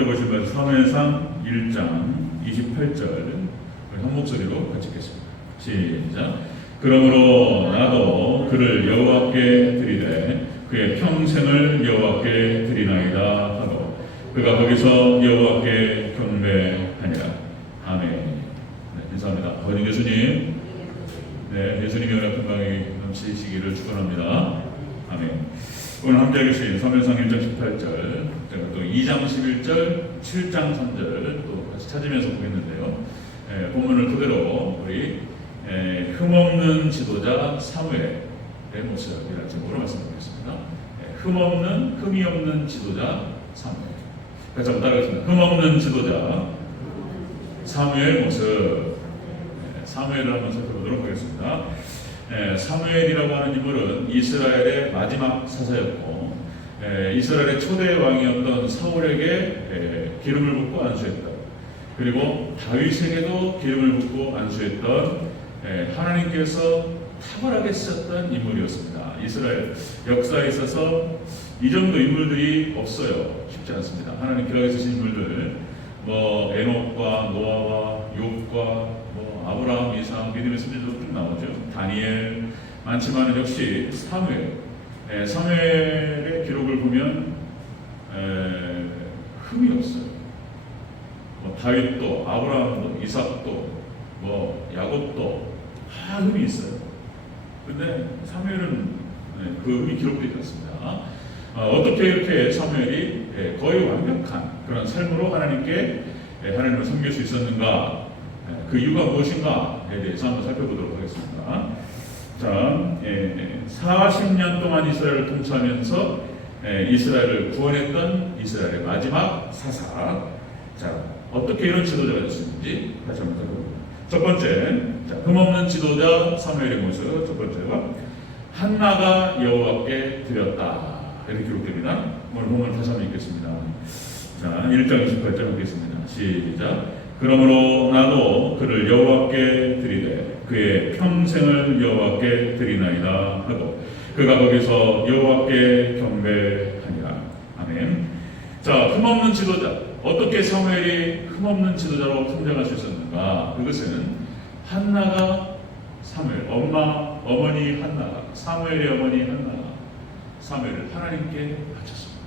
함께 보실 말씀 사무엘상 1장 28절 우리 한 목소리로 같이 읽겠습니다. 시작. 그러므로 나도 그를 여호와께 드리되 그의 평생을 여호와께 드리나이다 하고 그가 거기서 여호와께 경배하니라. 아멘. 네, 감사합니다. 아버지 예수님, 네, 예수님의 은혜 평강이 넘치시기를 축원합니다. 아멘. 오늘 함께 하신 사무엘상 1장 18절, 제가 또 2장 11절, 7장 3절 또 같이 찾으면서 보겠는데요. 예, 본문을 토대로 우리 예, 흠없는 지도자 사무엘의 모습이라는 제목으로 말씀드리겠습니다. 예, 흠없는 흠이 없는 지도자 사무엘. 같이 한번 따라하겠습니다. 흠없는 지도자 사무엘 모습. 예, 사무엘을 한번 살펴보도록 하겠습니다. 예, 사무엘이라고 하는 인물은 이스라엘의 마지막 사사였고 예, 이스라엘의 초대 왕이었던 사울에게 예, 기름을 붓고 안수했다. 그리고 다윗에게도 기름을 붓고 안수했던 예, 하나님께서 탁월하게 쓰셨던 인물이었습니다. 이스라엘 역사에 있어서 이 정도 인물들이 없어요. 쉽지 않습니다. 하나님 기록해 주신 인물들 뭐 에녹과 노아와 욥과 뭐 아브라함, 이삭, 믿음의 선지자도 쭉 나오죠. 다니엘 많지만 역시 사무엘, 예, 사무엘의 기록을 보면 에, 흠이 없어요. 뭐 다윗도, 아브라함도, 이삭도, 뭐 야곱도 다 흠이 있어요. 근데 사무엘은 네, 그 흠이 기록되지 않습니다. 어, 떻게 이렇게 사무엘이 예, 거의 완벽한 그런 삶으로 하나님께 예, 하나님을 섬길 수 있었는가? 예, 그 이유가 무엇인가에 대해서 한번 살펴보도록 하겠습니다. 자, 예, 40년 동안 이스라엘을 통치하면서 예, 이스라엘을 구원했던 이스라엘의 마지막 사사. 자, 어떻게 이런 지도자가 됐는지 다시 한번 살펴봅니다. 첫 번째, 자, 흠없는 지도자 사무엘의 모습. 첫 번째가 한나가 여호와께 드렸다. 이렇게 기록됩니다. 오늘 본문 다시 한번 읽겠습니다. 자, 1장 28절 읽겠습니다. 시작. 그러므로 나도 그를 여호와께 드리되 그의 평생을 여호와께 드리나이다 하고 그가 거기서 여호와께 경배하니라. 아멘. 자, 흠없는 지도자. 어떻게 사무엘이 흠없는 지도자로 성장할 수 있었는가? 그것은 한나가 사무엘, 엄마, 어머니 한나가, 사무엘의 어머니 한나가 사무엘을 하나님께 바쳤습니다.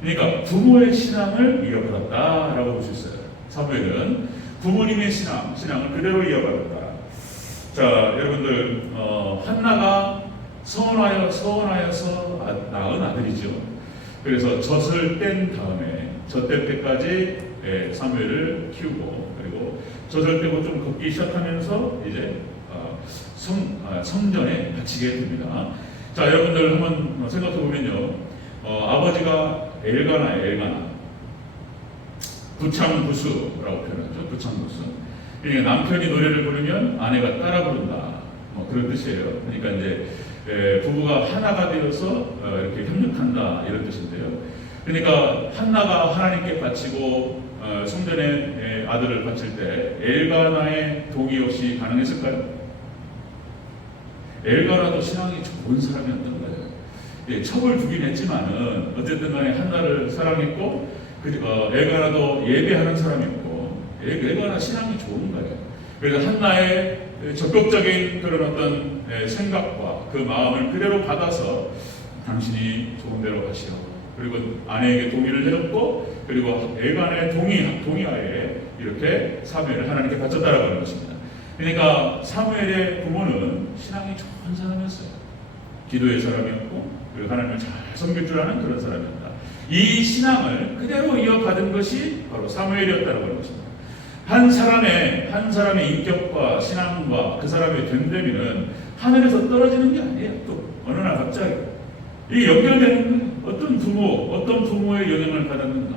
그러니까 부모의 신앙을 이어받았다라고 볼 수 있어요. 사무엘은 부모님의 신앙, 신앙을 그대로 이어받았다. 자, 여러분들 어, 한나가 서원하여 서원하여서 아- 낳은 아들이죠. 그래서 젖을 뗀 다음에 젖뗄 때까지 예, 사무엘을 키우고 그리고 젖을 떼고 좀 걷기 시작하면서 이제 어, 성, 아, 성전에 바치게 됩니다. 자, 여러분들 한번 생각해 보면요. 어, 아버지가 엘가나, 엘가나. 부창부수라고 표현하죠. 부창부수. 그러니까 남편이 노래를 부르면 아내가 따라 부른다. 뭐 그런 뜻이에요. 그러니까 이제 에, 부부가 하나가 되어서 어, 이렇게 협력한다 이런 뜻인데요. 그러니까 한나가 하나님께 바치고 어, 성전에 에, 아들을 바칠 때 엘가나의 동의 없이 가능했을까요? 엘가나도 신앙이 좋은 사람이었던 거예요. 예, 첩을 주긴 했지만은 어쨌든 간에 한나를 사랑했고 그, 어, 엘가나도 예배하는 사람이었고 엘- 엘가나 신앙이 좋은 거예요. 그래서 한나의 적극적인 그런 어떤 예, 생각과 그 마음을 그대로 받아서 당신이 좋은 대로 하시오. 그리고 아내에게 동의를 해줬고 그리고 엘간의 동의 동의하에 이렇게 사무엘을 하나님께 바쳤다라고 하는 것입니다. 그러니까 사무엘의 부모는 신앙이 좋은 사람이었어요. 기도의 사람이었고 그리고 하나님을 잘 섬길 줄 아는 그런 사람이었다. 이 신앙을 그대로 이어받은 것이 바로 사무엘이었다고 하는 것입니다. 한 사람의 한 사람의 인격과 신앙과 그 사람의 됨됨이는 하늘에서 떨어지는 게 아니에요. 또 어느 날 갑자기 이 연결되는. 어떤 부모, 어떤 부모의 영향을 받았는가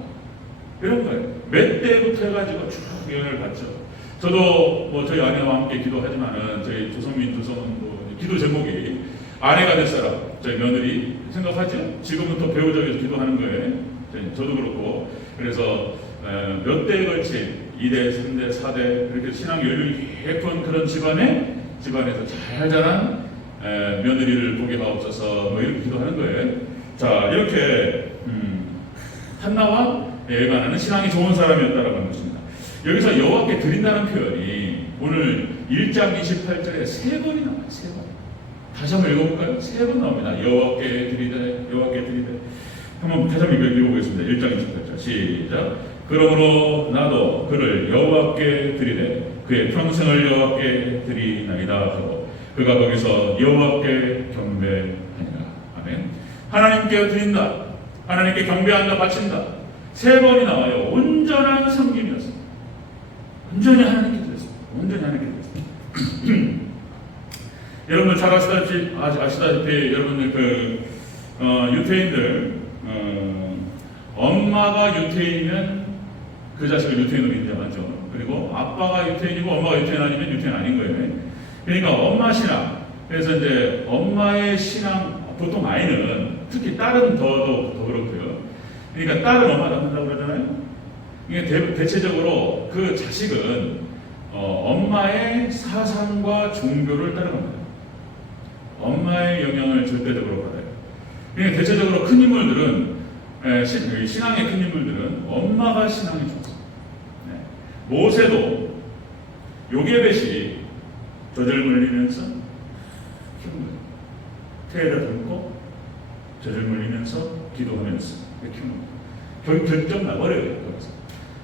이런 거예요. 몇 대부터 해가지고 쭉 영향을 받죠. 저도 뭐 저희 아내와 함께 기도하지만은 저희 조성민 조성 뭐 기도 제목이 아내가 될 사람 저희 며느리 생각하죠. 지금부터 배우자 위해서 기도하는 거예요. 저도 그렇고 그래서 에, 몇 대에 걸친 2대, 3대, 4대 이렇게 신앙 연륜이 깊은 그런 집안에 집안에서 잘 자란 에, 며느리를 보게 하옵소서 뭐 이렇게 기도하는 거예요. 자 이렇게 음, 한나와 엘가나는 신앙이 좋은 사람이었다라고 하는 것입니다. 여기서 여호와께 드린다는 표현이 오늘 1장 28절에 세 번이 나와요. 세 번. 다시 한번 읽어볼까요? 세 번 나옵니다. 여호와께 드리되 여호와께 드리되 한번 다시 한번 읽어- 읽어보겠습니다. 1장 28절 시작 그러므로 나도 그를 여호와께 드리되 그의 평생을 여호와께 드리나이다 하고 그가 거기서 여호와께 경배하니라. 아멘. 하나님께 드린다. 하나님께 경배한다 바친다. 세 번이 나와요. 온전한 섬김이었습니다. 온전히 하나님께 드렸습니다. 온전히 하나님께 드렸습니다. 여러분들 잘 아시다시피, 아- 아시다시피 여러분들 그 어, 유태인들 어, 엄마가 유태인은 그 자식을 유태인으로 인정하죠. 그리고 아빠가 유태인이고 엄마가 유태인 아니면 유태인 아닌 거예요. 그러니까 엄마 신앙. 그래서 이제 엄마의 신앙 보통 아이는 특히 딸은 더더 더 그렇고요. 그러니까 딸은 엄마 닮는다고 그러잖아요. 이게 대, 대체적으로 그 자식은 어, 엄마의 사상과 종교를 따라갑니다. 엄마의 영향을 절대적으로 받아요. 그러니까 대체적으로 큰 인물들은 이 신앙의 큰 인물들은 엄마가 신앙이. 네. 모세도 요게벳이 젖을 물리면서 키운 거예요. 태에다 듬고 젖을 물리면서 기도하면서 키운 거예요. 결, 결정 나버려요. 거기서.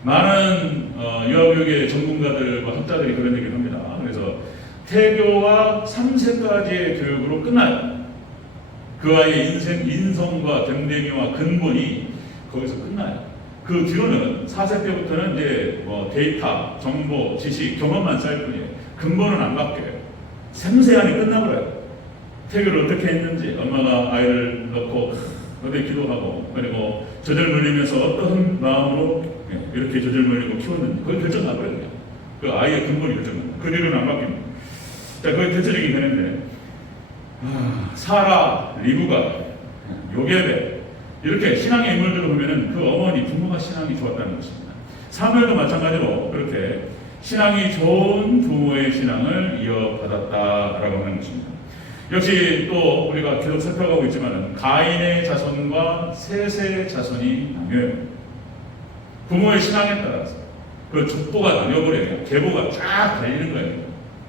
많은 어, 유아교육의 전문가들과 학자들이 그런 얘기를 합니다. 그래서 태교와 3세까지의 교육으로 끝나요. 그 아이의 인생, 인성과 됨됨이와 근본이 거기서 끝나요. 그 뒤로는 4세 때부터는 이제 뭐 데이터, 정보, 지식, 경험만 쌓일 뿐이에요. 근본은 안 바뀌어요. 생생하게 끝나버려요. 태교를 어떻게 했는지, 엄마가 아이를 넣고 어디 기도하고, 그리고 젖을 물리면서 어떤 마음으로 예, 이렇게 젖을 물리고 키웠는지, 그걸 결정 나버려요. 그 아이의 근본이 결정납니다. 그 뒤로는 안 바뀝니다. 자, 그게 대체적인 견해인데, 아, 사라, 리브가, 요게베 이렇게 신앙의 인물들을 보면은 그 어머니 부모가 신앙이 좋았다는 것입니다. 사무엘도 마찬가지로 그렇게 신앙이 좋은 부모의 신앙을 이어받았다라고 하는 것입니다. 역시 또 우리가 계속 살펴가고 있지만은 가인의 자손과 셋의 자손이 나뉘어요. 부모의 신앙에 따라서 그 족보가 나뉘어버려요. 계보가 쫙 달리는 거예요.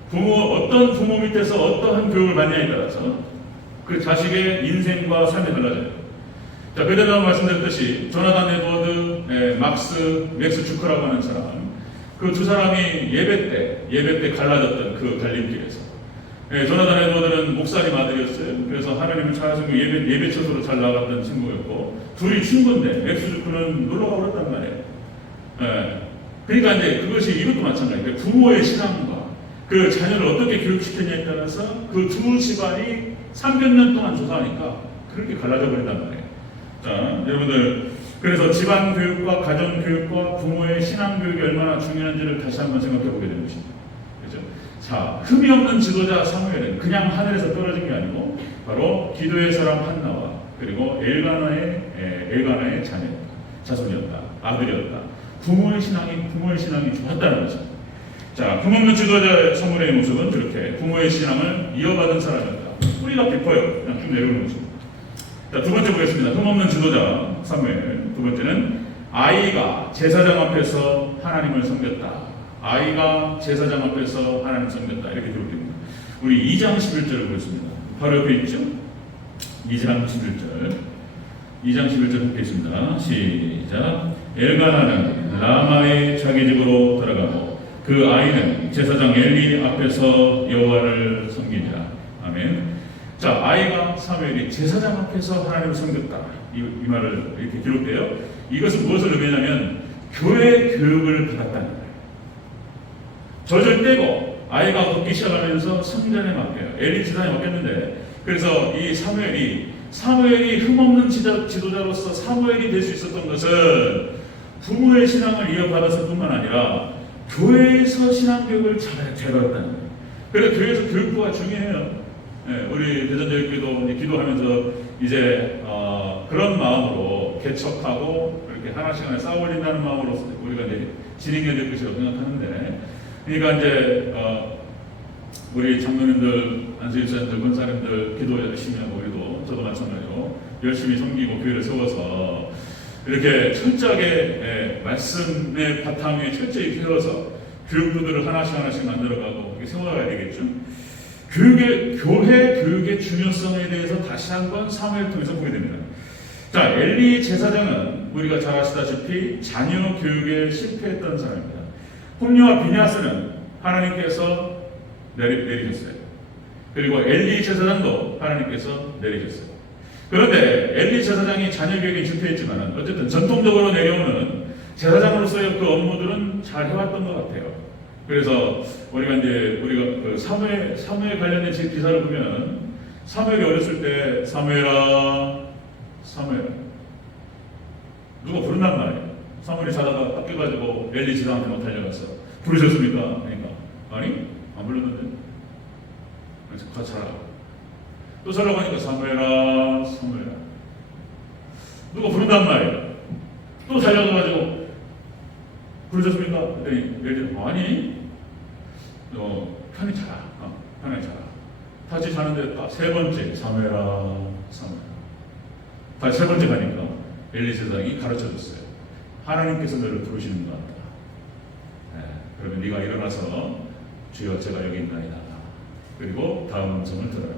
부모 어떤 부모 밑에서 어떠한 교육을 받냐에 따라서 그 자식의 인생과 삶이 달라져요. 자, 그전에 말씀드렸듯이 조나단 에드워드, 예, 막스, 맥스 주크라고 하는 사람, 그 두 사람이 예배 때 예배 때 갈라졌던 그 갈림길에서 예, 조나단 에드워드는 목사님 아들이었어요. 그래서 하나님을 찾아서 예배 예배 처소로 잘 나갔던 친구였고 둘이 친구인데 맥스 주크는 놀러 가버렸단 말이에요. 예, 그러니까 이제 그것이 이것도 마찬가지예요. 부모의 신앙과 그 자녀를 어떻게 교육시켰냐에 따라서 그 두 집안이 300년 동안 조사하니까 그렇게 갈라져 버린단 말이에요. 자, 여러분들 그래서 집안 교육과 가정 교육과 부모의 신앙 교육이 얼마나 중요한지를 다시 한번 생각해 보게 되는 것입니다. 그죠? 자, 흠이 없는 지도자 사무엘은 그냥 하늘에서 떨어진 게 아니고 바로 기도의 사람 한나와 그리고 엘가나의 에, 엘가나의 자녀 자손이었다. 아들이었다. 부모의 신앙이 부모의 신앙이 좋았다는 것입니다. 자, 흠없는 지도자 사무엘의 모습은 그렇게 부모의 신앙을 이어받은 사람이었다. 뿌리가 깊어요. 그냥 쭉 내려오는 것입니다. 자, 두 번째 보겠습니다. 흠없는 지도자 사무엘. 두 번째는 아이가 제사장 앞에서 하나님을 섬겼다. 아이가 제사장 앞에서 하나님을 섬겼다. 이렇게 기록됩니다. 우리 2장 11절을 보겠습니다. 바로 옆에 있죠? 2장 11절. 2장 11절 함께 있습니다. 시작. 엘가나는 라마의 자기 집으로 들어가고 그 아이는 제사장 엘리 앞에서 여호와를 섬기니라. 아멘. 자, 아이가 사무엘이 제사장 앞에서 하나님을 섬겼다. 이, 이 말을 이렇게 기록돼요. 이것은 무엇을 의미하냐면 교회 교육을 받았다는 거예요. 젖을 떼고 아이가 걷기 시작하면서 성전에 맡겨요. 엘리 지단에 맡겼는데 그래서 이 사무엘이 사무엘이 흠없는 지도, 지도자로서 사무엘이 될 수 있었던 것은 부모의 신앙을 이어받았을 뿐만 아니라 교회에서 신앙 교육을 잘, 잘 받았다는 거예요. 그래서 교회에서 교육부가 중요해요. 예, 우리 대전교육기도 이제 기도하면서 이제 어, 그런 마음으로 개척하고 이렇게 하나 시간에 쌓아 올린다는 마음으로 우리가 이제 진행해야 될 것이라고 생각하는데 그러니까 이제 어, 우리 장로님들, 안수일사님들, 권사님들 기도 열심히 하고 우리도 저도 마찬가지로 열심히 섬기고 교회를 세워서 이렇게 철저하게 예, 말씀의 바탕 위에 철저히 세워서 교육부들을 하나씩 하나씩 만들어가고 세워가야 되겠죠. 교육의 교회 교육의 중요성에 대해서 다시 한번 사무엘을 통해서 보게 됩니다. 자, 엘리 제사장은 우리가 잘 아시다시피 자녀 교육에 실패했던 사람입니다. 홈리와 비냐스는 하나님께서 내리, 내리셨어요. 그리고 엘리 제사장도 하나님께서 내리셨어요. 그런데 엘리 제사장이 자녀 교육에 실패했지만 어쨌든 전통적으로 내려오는 제사장으로서의 그 업무들은 잘 해왔던 것 같아요. 그래서 우리가 이제 우리가 그 사무엘 사무엘 관련된 제 기사를 보면 사무엘이 어렸을 때 사무엘아 사무엘 누가 부른단 말이에요. 사무엘이 자다가 깎여가지고 엘리 제사장한테 막 달려갔어. 부르셨습니까? 그러니까 아니 안 불렀는데 그래서 같이 자라. 또 자라고 하니까 사무엘아 사무엘아 누가 부른단 말이에요. 또 달려가가지고 부르셨습니까? 그랬더니 엘리 아니 너 편히 자라. 어, 편히 자라. 다시 자는데 딱세 번째 사무엘아 사무엘아 다시 세 번째 가니까 엘리 제사장이 가르쳐 줬어요. 하나님께서 너를 부르시는 것 같다. 네, 그러면 네가 일어나서 주여 제가 여기 있나이다. 그리고 다음 음성을 들어라.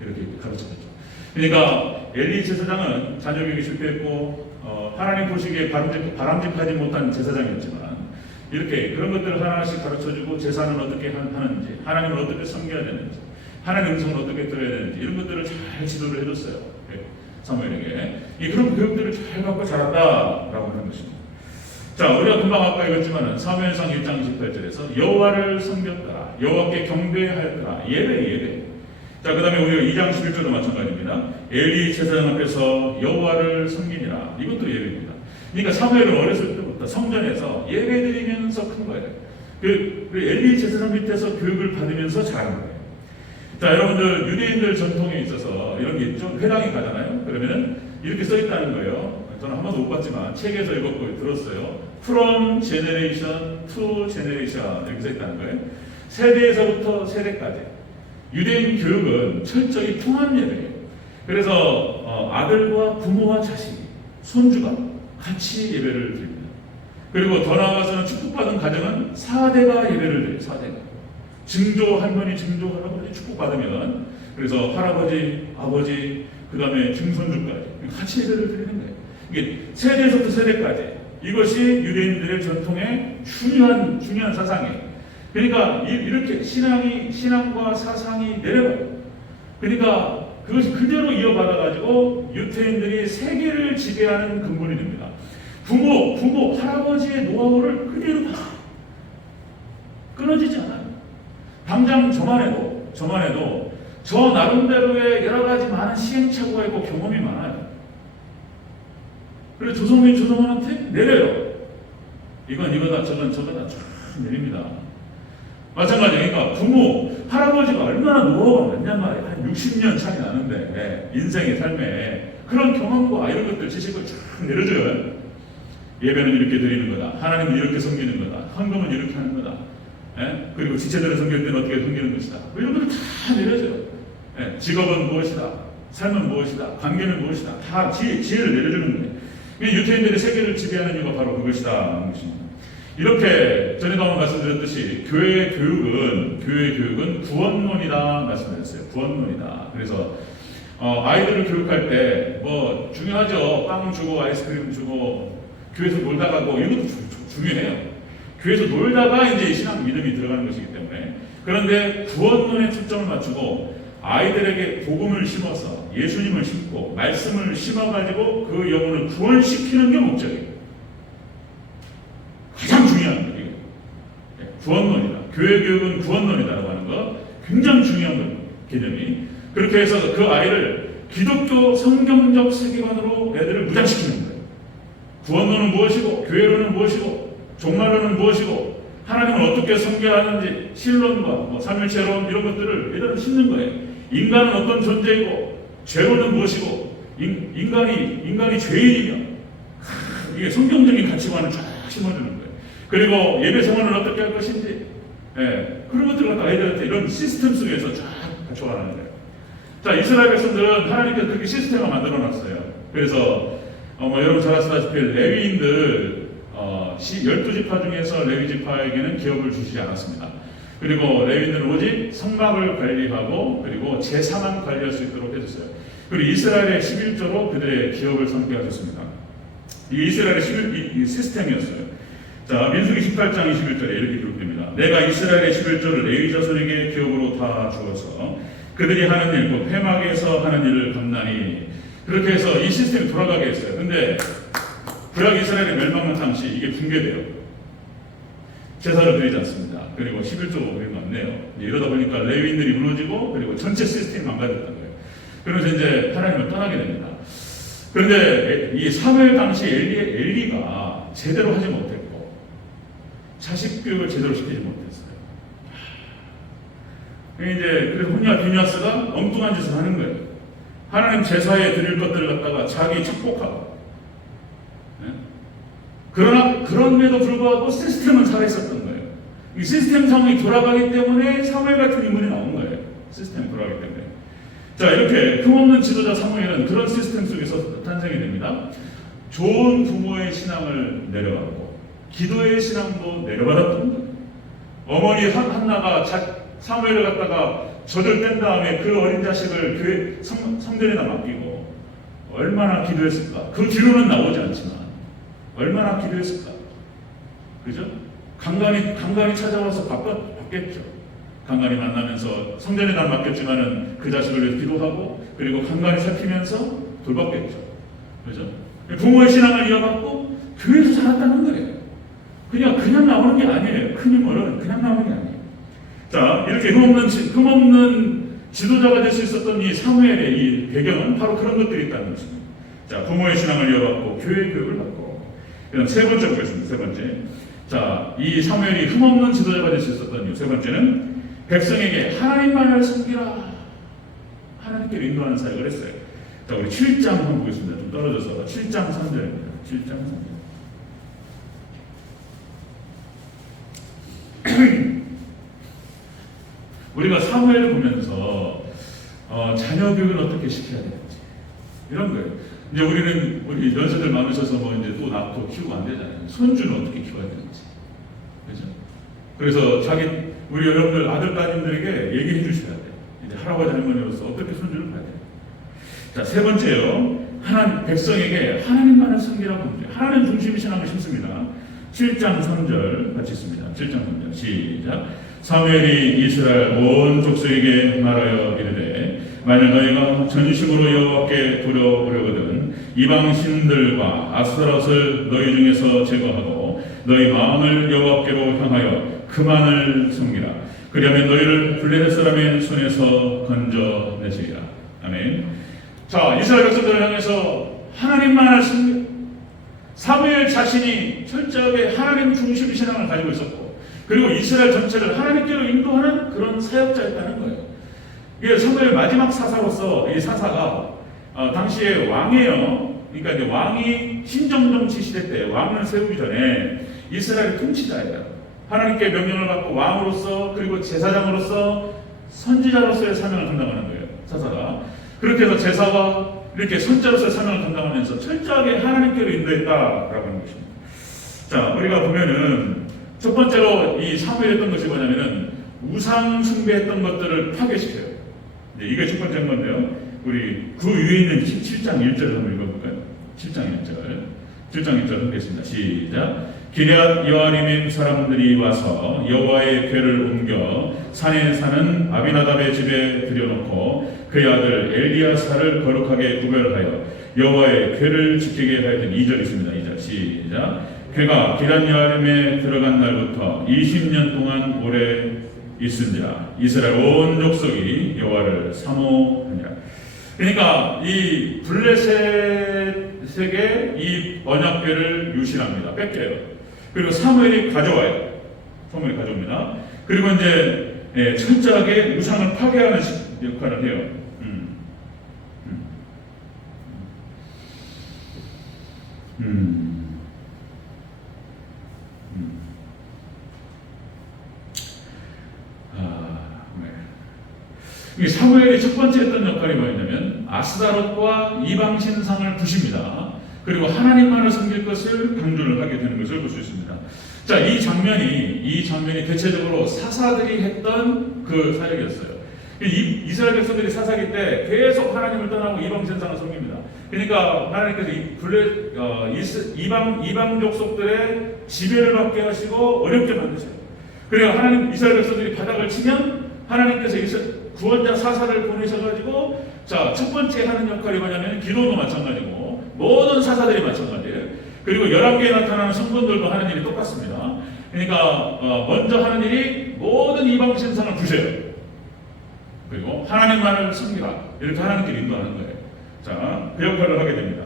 이렇게 가르쳐 줬죠. 그러니까 엘리 제사장은 자녀 교육이 실패했고 어, 하나님 보시기에 바람직, 바람직하지 못한 제사장이었지만 이렇게 그런 것들을 하나씩 가르쳐주고 제사는 어떻게 하- 하는지 하나님을 어떻게 섬겨야 되는지 하나님 음성을 어떻게 들어야 되는지 이런 것들을 잘 지도를 해줬어요. 예, 사무엘에게 이 그런 교육들을 잘 받고 자랐다라고 하는 것입니다. 자, 우리가 금방 아까 읽었지만은 사무엘상 1장 18절에서 여호와를 섬겼더라. 여호와께 경배하였더라. 예배 예배. 자, 그 다음에 우리가 2장 11절도 마찬가지입니다. 엘리 제사장 앞에서 여호와를 섬기니라. 이것도 예배입니다. 그러니까 사무엘은 어렸을 성전에서 예배드리면서 큰 거예요. 그, 그 엘리 제사장 밑에서 교육을 받으면서 자란 거예요. 자, 여러분들 유대인들 전통에 있어서 이런 게 있죠. 회당에 가잖아요. 그러면은 이렇게 써 있다는 거예요. 저는 한 번도 못 봤지만 책에서 읽었고 들었어요. From generation to generation 이렇게 써 있다는 거예요. 세대에서부터 세대까지. 유대인 교육은 철저히 통합 예배예요. 그래서 어, 아들과 부모와 자식이 손주가 같이 예배를 드립니다. 그리고 더 나아가서는 축복받은 가정은 4대가 예배를 드려요. 4대가. 증조 할머니, 증조 할아버지 축복받으면 그래서 할아버지, 아버지, 그 다음에 증손주까지 같이 예배를 드리는 거예요. 이게 세대에서부터 세대까지 이것이 유대인들의 전통의 중요한 중요한 사상이에요. 그러니까 이- 이렇게 신앙이 신앙과 사상이 내려가요. 그러니까 그것이 그대로 이어받아 가지고 유태인들이 세계를 지배하는 근본이 됩니다. 부모, 부모, 할아버지의 노하우를 그대로 다 끊어지지 않아요. 당장 저만 해도 저만 해도 저 나름대로의 여러 가지 많은 시행착오가 있고 경험이 많아요. 그래서 조성민 조성원한테 내려요. 이건 이거다 저건 저거다 쫙 내립니다. 마찬가지 그러니까 부모 할아버지가 얼마나 노하우가 많냔 말이에요. 한 60년 차이 나는데 예, 인생의 삶에 그런 경험과 이런 것들 지식을 쫙 내려줘요. 예배는 이렇게 드리는 거다. 하나님은 이렇게 섬기는 거다. 헌금은 이렇게 하는 거다. 예? 그리고 지체들을 섬길 때는 어떻게 섬기는 것이다. 뭐 이런 것을 다 내려줘요. 예, 직업은 무엇이다. 삶은 무엇이다. 관계는 무엇이다. 다 지혜, 지혜를 내려주는 거예요. 이 유태인들의 세계를 지배하는 이유가 바로 그것이다. 이렇게 전에도 한번 말씀드렸듯이 교회 교육은 교회 교육은 구원론이다 말씀드렸어요. 구원론이다. 그래서 어, 아이들을 교육할 때 뭐 중요하죠. 빵 주고 아이스크림 주고 교회에서 놀다 가고 이런 것도 주- 주- 중요해요. 교회에서 놀다가 이제 신앙 믿음이 들어가는 것이기 때문에 그런데 구원론에 초점을 맞추고 아이들에게 복음을 심어서 예수님을 심고 말씀을 심어가지고 그 영혼을 구원시키는 게 목적이에요. 가장 중요한 거 이게 네, 구원론이다. 교회 교육은 구원론이다라고 하는 거 굉장히 중요한 거 개념이 그렇게 해서 그 아이를 기독교 성경적 세계관으로 애들을 무장시키는 거예요. 구원론은 무엇이고 교회론은 무엇이고 종말론은 무엇이고 하나님을 어떻게 섬겨하는지 신론과 뭐 삼일체론 이런 것들을 애들은 심는 거예요. 인간은 어떤 존재이고 죄로는 무엇이고 인, 인간이 인간이 죄인이며 이게 성경적인 가치관을 쫙 심어주는 거예요. 그리고 예배 생활을 어떻게 할 것인지, 예, 그런 것들을 갖다 아이들한테 이런 시스템 속에서 쫙 갖춰가는 거예요. 자, 이스라엘 백성들은 하나님께서 그렇게 시스템을 만들어 놨어요. 그래서, 어, 뭐 여러분 잘 아시다시피 레위인들 어, 시 12지파 중에서 레위지파에게는 기업을 주시지 않았습니다. 그리고 레위인들은 오직 성막을 관리하고 그리고 제사만 관리할 수 있도록 해줬어요. 그리고 이스라엘의 11조로 그들의 기업을 선택하셨습니다. 이 이스라엘의 11, 이, 이 시스템이었어요. 자, 민수기 18장 21절에 이렇게 기록됩니다. 내가 이스라엘의 11조를 레위 자손에게 기업으로 다 주어서 그들이 하는 일, 곧 회막에서 하는 일을 감나니 그렇게 해서 이 시스템이 돌아가게 했어요. 근데 구약 이스라엘의 멸망한 당시 이게 붕괴돼요. 제사를 드리지 않습니다. 그리고 11조 우리가 없네요. 이러다 보니까 레위인들이 무너지고 그리고 전체 시스템이 망가졌던 거예요. 그러면서 이제 하나님을 떠나게 됩니다. 그런데 이 사무엘 당시 엘리, 엘리가 제대로 하지 못했고 자식 교육을 제대로 시키지 못했어요. 이제 그래서 혼야 비냐스가 엉뚱한 짓을 하는 거예요. 하나님 제사에 드릴 것들을 갖다가 자기 축복하고 네? 그러나 그런데도 불구하고 시스템은 살아있었던 거예요. 이 시스템 상황이 돌아가기 때문에 사무엘 같은 인물이 나온 거예요. 시스템이 돌아가기 때문에. 자 이렇게 흠없는 지도자 사무엘은 그런 시스템 속에서 탄생이 됩니다. 좋은 부모의 신앙을 내려받고 기도의 신앙도 내려받았던 거예요. 어머니 한- 한나가 자, 사무엘을 갖다가 뗀 다음에 그 어린 자식을 교회 성, 성전에다 맡기고 얼마나 기도했을까? 그 뒤로는 나오지 않지만 얼마나 기도했을까? 그죠? 간간히 간간히 찾아와서 바꿨, 바뀌었죠. 간간히 만나면서 성전에다 맡겼지만은 그 자식을 위해 기도하고 그리고 간간히 살피면서 돌봤겠죠. 그죠? 부모의 신앙을 이어받고 교회에서 자랐다는 거예요. 그냥 그냥 나오는 게 아니에요. 큰 인물은 그냥 나오는 게 아니에요. 자 이렇게 흠없는 지- 흠없는 지도자가 될 수 있었던 이 사무엘의 이 배경은 바로 그런 것들이 있다는 것입니다. 자 부모의 신앙을 이어받고 교회 교육을 받고 그다음 세 번째 보겠습니다. 세 번째 자 이 사무엘이 흠없는 지도자가 될 수 있었던 이유 세 번째는 백성에게 하나님만을 섬기라 하나님께로 인도하는 사역을 했어요. 자 우리 7장 한번 보겠습니다. 좀 떨어져서 7장 3절입니다. 7장 3절. 우리가 사무엘을 보면서 어, 자녀 교육을 어떻게 시켜야 되는지 이런 거예요. 이제 우리는 우리 연세들 많으셔서 뭐 이제 또 낳고 키우고 안 되잖아요. 손주는 어떻게 키워야 되는지. 그죠? 그래서 자기 우리 여러분들 아들 따님들에게 얘기해 주셔야 돼요. 이제 할아버지 할머니로서 어떻게 손주를 봐야 돼요. 자, 세 번째요. 하나님 백성에게 하나님만을 섬기라고 합니다. 하나님 중심이 신앙을 심습니다. 7장 3절 같이 있습니다. 7장 3절 시작. 사무엘이 이스라엘 온 족속에게 말하여 이르되 만일 너희가 전심으로 여호와께 두려우려거든 이방 신들과 아스타롯을 너희 중에서 제거하고 너희 마음을 여호와께로 향하여 그만을 섬기라. 그리하면 너희를 블레셋 사람의 손에서 건져내시리라. 아멘. 자, 이스라엘 백성들을 향해서 하나님만을 섬겨. 사무엘 자신이 철저하게 하나님 중심 신앙을 가지고 있었고, 그리고 이스라엘 전체를 하나님께로 인도하는 그런 사역자였다는 거예요. 이게 사무엘 마지막 사사로서 이 사사가 어, 당시에 왕이에요. 그러니까 이제 왕이 신정정치 시대 때 왕을 세우기 전에 이스라엘 통치자예요. 하나님께 명령을 받고 왕으로서 그리고 제사장으로서 선지자로서의 사명을 감당하는 거예요. 사사가. 그렇게 해서 제사와 이렇게 선자로서의 사명을 감당하면서 철저하게 하나님께로 인도했다라고 하는 것입니다. 자, 우리가 보면은 첫 번째로 이 사무엘했던 것이 뭐냐면은 우상 숭배했던 것들을 파괴시켜요. 네, 이게 첫 번째 건데요. 우리 그 위에 있는 7장 1절 한번 읽어볼까요? 7장 1절. 7장 1절 읽겠습니다. 시작. 기럇 여아림의 사람들이 와서 여호와의 궤를 옮겨 산에 사는 아비나답의 집에 들여놓고 그의 아들 엘리야사를 거룩하게 구별하여 여호와의 궤를 지키게 하였던 2절 있습니다. 2절 시작. 궤가 기럇 여아림에 들어간 날부터 20년 동안 오래 있은지라 이스라엘 온 족속이 여호와를 사모하니라. 그러니까 이 블레셋에게 이 언약궤를 유실합니다. 뺏겨요. 그리고 사무엘이 가져와요. 사무엘이 가져옵니다. 그리고 이제 예, 철저하게 우상을 파괴하는 시- 역할을 해요. 음. 음. 음. 음. 아, 네. 이 사무엘이 첫 번째 했던 역할이 뭐였냐면 아스다롯과 이방 신상을 부십니다. 그리고 하나님만을 섬길 것을 강조를 하게 되는 것을 볼 수 있습니다. 자, 이 장면이 이 장면이 대체적으로 사사들이 했던 그 사역이었어요. 이 이스라엘 백성들이 사사기 때 계속 하나님을 떠나고 이방 신상을 섬깁니다. 그러니까 하나님께서 이 블레, 어, 이스, 이방 이방 족속들의 지배를 받게 하시고 어렵게 만드셔요. 그래야 하나님 이스라엘 백성들이 바닥을 치면 하나님께서 이스, 구원자 사사를 보내셔가지고 자 첫 번째 하는 역할이 뭐냐면 기도도 마찬가지고 모든 사사들이 마찬가지예요. 그리고 열한 개에 나타나는 성분들도 하는 일이 똑같습니다. 그러니까 어, 먼저 하는 일이 모든 이방 신상을 부셔요. 그리고 하나님만을 섬기라 이렇게 하나님께 인도하는 거예요. 자, 그 역할을 하게 됩니다.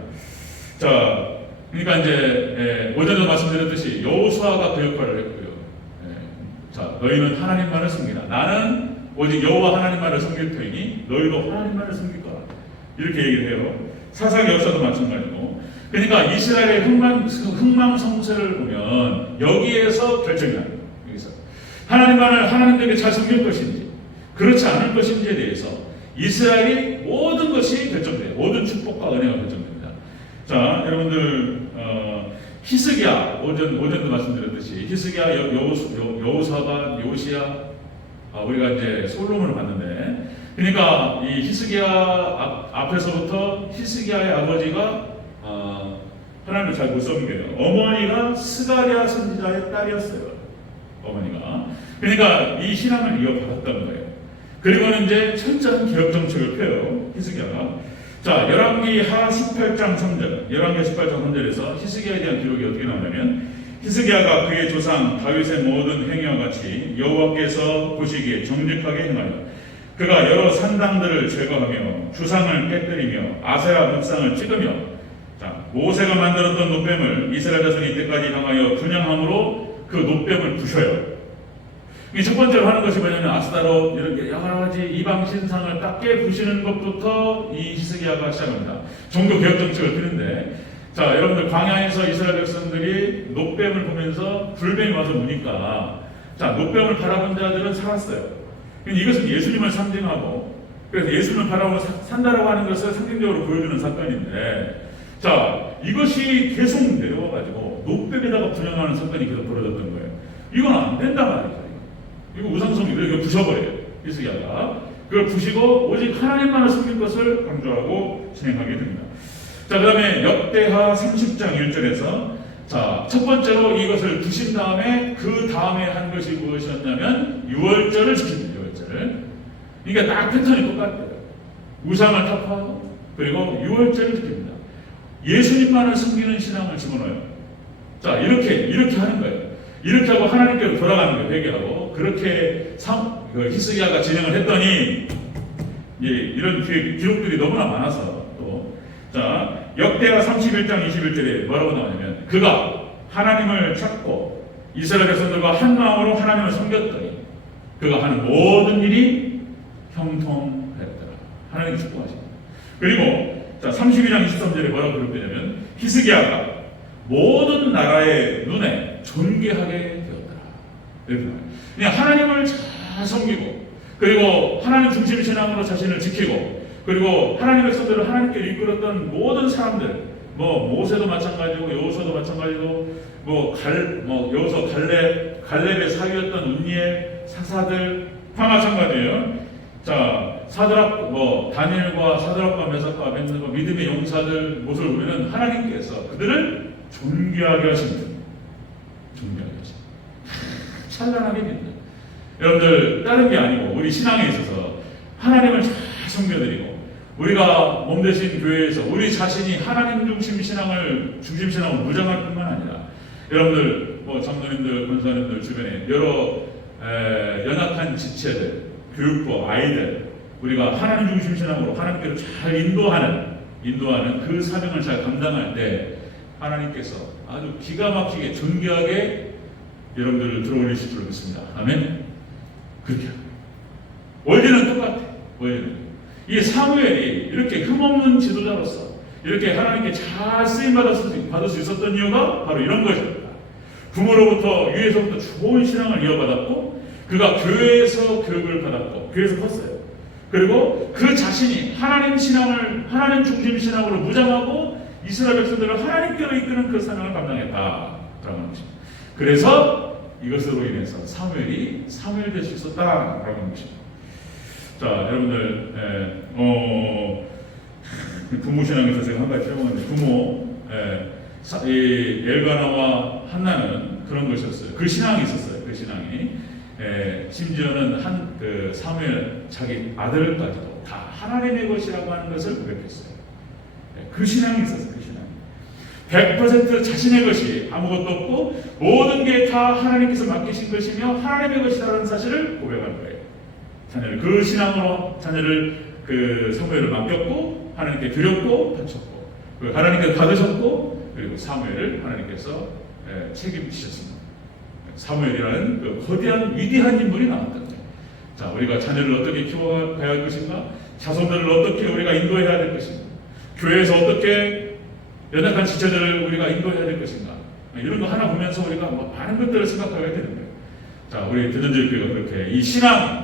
자, 그러니까 이제 예, 어제도 말씀드렸듯이 여호수아가 그 역할을 했고요. 예, 자, 너희는 하나님만을 섬기라. 나는 오직 여호와 하나님만을 섬길 터이니 너희도 하나님만을 섬길 거라. 이렇게 얘기를 해요. 사상 역사도 마찬가지고. 그러니까 이스라엘의 흥망, 흥망성쇠를 보면 여기에서 결정이 나요. 여기서 하나님만을 하나님에게 잘 섬길 것인지 그렇지 않을 것인지에 대해서 이스라엘이 모든 것이 결정돼요. 모든 축복과 은혜가 결정됩니다. 자, 여러분들 어, 히스기야 오전 오전도 말씀드렸듯이 히스기야 여, 여호수, 여, 여호사가 요시야 아, 우리가 이제 솔로몬을 봤는데 그러니까 이 히스기야 앞, 앞에서부터 히스기야의 아버지가 어, 하나님을 잘 못 섬겨요. 어머니가 스가랴 선지자의 딸이었어요. 어머니가 그러니까 이 신앙을 이어받았던 거예요. 그리고는 이제 철저한 개혁 정책을 펴요. 히스기야가. 자, 열왕기 하 18장 3절, 열왕기 18장 3절에서 히스기야에 대한 기록이 어떻게 나오냐면 히스기야가 그의 조상 다윗의 모든 행위와 같이 여호와께서 보시기에 정직하게 행하여 그가 여러 산당들을 제거하며 주상을 깨뜨리며 아세라 묵상을 찍으며 자, 모세가 만들었던 노뱀을 이스라엘 자손이 이때까지 향하여 분양함으로 그 노뱀을 부셔요. 이 첫 번째로 하는 것이 뭐냐면 아스타로 이렇게 여러 가지 이방 신상을 닦게 부시는 것부터 이 히스기야가 시작합니다. 종교 개혁 정책을 피는데 자 여러분들 광야에서 이스라엘 백성들이 노뱀을 보면서 불뱀이 와서 무니까 자 노뱀을 바라본 자들은 살았어요. 근데 이것은 예수님을 상징하고 그래서 예수님을 바라보고 사- 산다라고 하는 것을 상징적으로 보여주는 사건인데 자 이것이 계속 내려와가지고 노뱀에다가 분양하는 사건이 계속 벌어졌던 거예요. 이건 안 된단 말이죠. 이거 우상성이고 이거 부셔버려요. 히스기야가 그걸 부시고 오직 하나님만을 섬길 것을 강조하고 진행하게 됩니다. 자, 그 다음에 역대하 30장 1절에서 자, 첫 번째로 이것을 부신 다음에 그 다음에 한 것이 무엇이었냐면 유월절을 지킵니다. 유월절을. 그러니까 딱 패턴이 똑같아요. 우상을 타파하고 그리고 유월절을 지킵니다. 예수님만을 섬기는 신앙을 집어넣어요. 자, 이렇게 이렇게 하는 거예요. 이렇게 하고 하나님께로 돌아가는 거예요. 회개하고 그렇게 상, 그 히스기야가 진행을 했더니 예, 이런 기, 기록들이 너무나 많아서 역대하 31장 21절에 뭐라고 나오냐면 그가 하나님을 찾고 이스라엘 백성들과 한 마음으로 하나님을 섬겼더니 그가 하는 모든 일이 형통하였더라. 하나님이 축복하십니다. 그리고 자, 32장 23절에 뭐라고 기록되냐면 히스기야가 모든 나라의 눈에 존귀하게 되었더라. 그냥 하나님을 잘 섬기고 그리고 하나님 중심 신앙으로 자신을 지키고 그리고 하나님의 손대로 하나님께 이끌었던 모든 사람들 뭐 모세도 마찬가지고 여호수아도 마찬가지고 뭐갈뭐 여호수 갈렙 갈렙의 사위였던 운니엘 사사들 다 마찬가지예요. 자 사드락 뭐 다니엘과 사드락과 메사과 아벤느고 믿음의 용사들 모습을 보면은 하나님께서 그들을 존귀하게 하십니다. 존귀하게 하십니다. 찬란하게 믿는. 여러분들 다른 게 아니고 우리 신앙에 있어서 하나님을 잘 섬겨드리고 우리가 몸 대신 교회에서 우리 자신이 하나님 중심 신앙을 중심 신앙을 무장할 뿐만 아니라 여러분들 뭐 장로님들 권사님들 주변에 여러 에, 연약한 지체들 교육부 아이들 우리가 하나님 중심 신앙으로 하나님께로 잘 인도하는 인도하는 그 사명을 잘 감당할 때 하나님께서 아주 기가 막히게 존귀하게 여러분들을 들어올리실 줄 믿습니다. 아멘. 그렇게. 원리는 똑같아. 원리는. 이 사무엘이 이렇게 흠없는 지도자로서 이렇게 하나님께 잘 쓰임 받을 수, 있었던 이유가 바로 이런 것입니다. 부모로부터 위에서부터 좋은 신앙을 이어받았고 그가 교회에서 교육을 받았고 교회에서 컸어요. 그리고 그 자신이 하나님 신앙을 하나님 중심 신앙으로 무장하고 이스라엘 백성들을 하나님께로 이끄는 그 사명을 감당했다라고 하는 것입니다. 그래서 이것으로 인해서 사무엘이 사무엘 될 수 있었다라고 하는 것입니다. 자, 여러분들, 에, 어, 부모 신앙에서 제가 한 가지 설명하는데 부모, 에, 사, 이 엘가나와 한나는 그런 것이었어요. 그 신앙이 있었어요. 그 신앙이. 에, 심지어는 한 그 사무엘 자기 아들까지도 다 하나님의 것이라고 하는 것을 고백했어요. 에, 그 신앙이 있었어요. 그 신앙. 100% 자신의 것이 아무것도 없고 모든 게 다 하나님께서 맡기신 것이며 하나님의 것이라는 사실을 고백한 거예요. 자녀를 그 신앙으로 자녀를 그 사무엘을 맡겼고 하나님께 드렸고 바쳤고 그 하나님께 받으셨고 그리고 사무엘을 하나님께서 에, 책임지셨습니다. 사무엘이라는 그 거대한 위대한 인물이 나왔던 거예요. 자, 우리가 자녀를 어떻게 키워가야 할 것인가? 자손들을 어떻게 우리가 인도해야 될 것인가? 교회에서 어떻게 연약한 지체들을 우리가 인도해야 될 것인가? 이런 거 하나 보면서 우리가 뭐 많은 것들을 생각하게 되는 거예요. 자, 우리 대전제교회가 그렇게 이 신앙,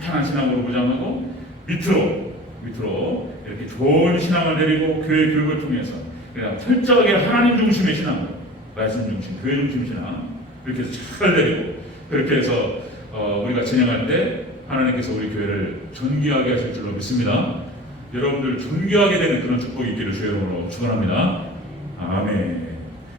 탄탄한 신앙으로 무장하고 밑으로, 밑으로 이렇게 좋은 신앙을 내리고 교회 교육을 통해서 그냥 철저하게 하나님 중심의 신앙, 말씀 중심, 교회 중심 신앙 이렇게 해서 잘 내리고 그렇게 해서 어, 우리가 진행할 때 하나님께서 우리 교회를 존귀하게 하실 줄로 믿습니다. 여러분들 존귀하게 되는 그런 축복이 있기를 주의 이름으로 축원합니다. 아멘.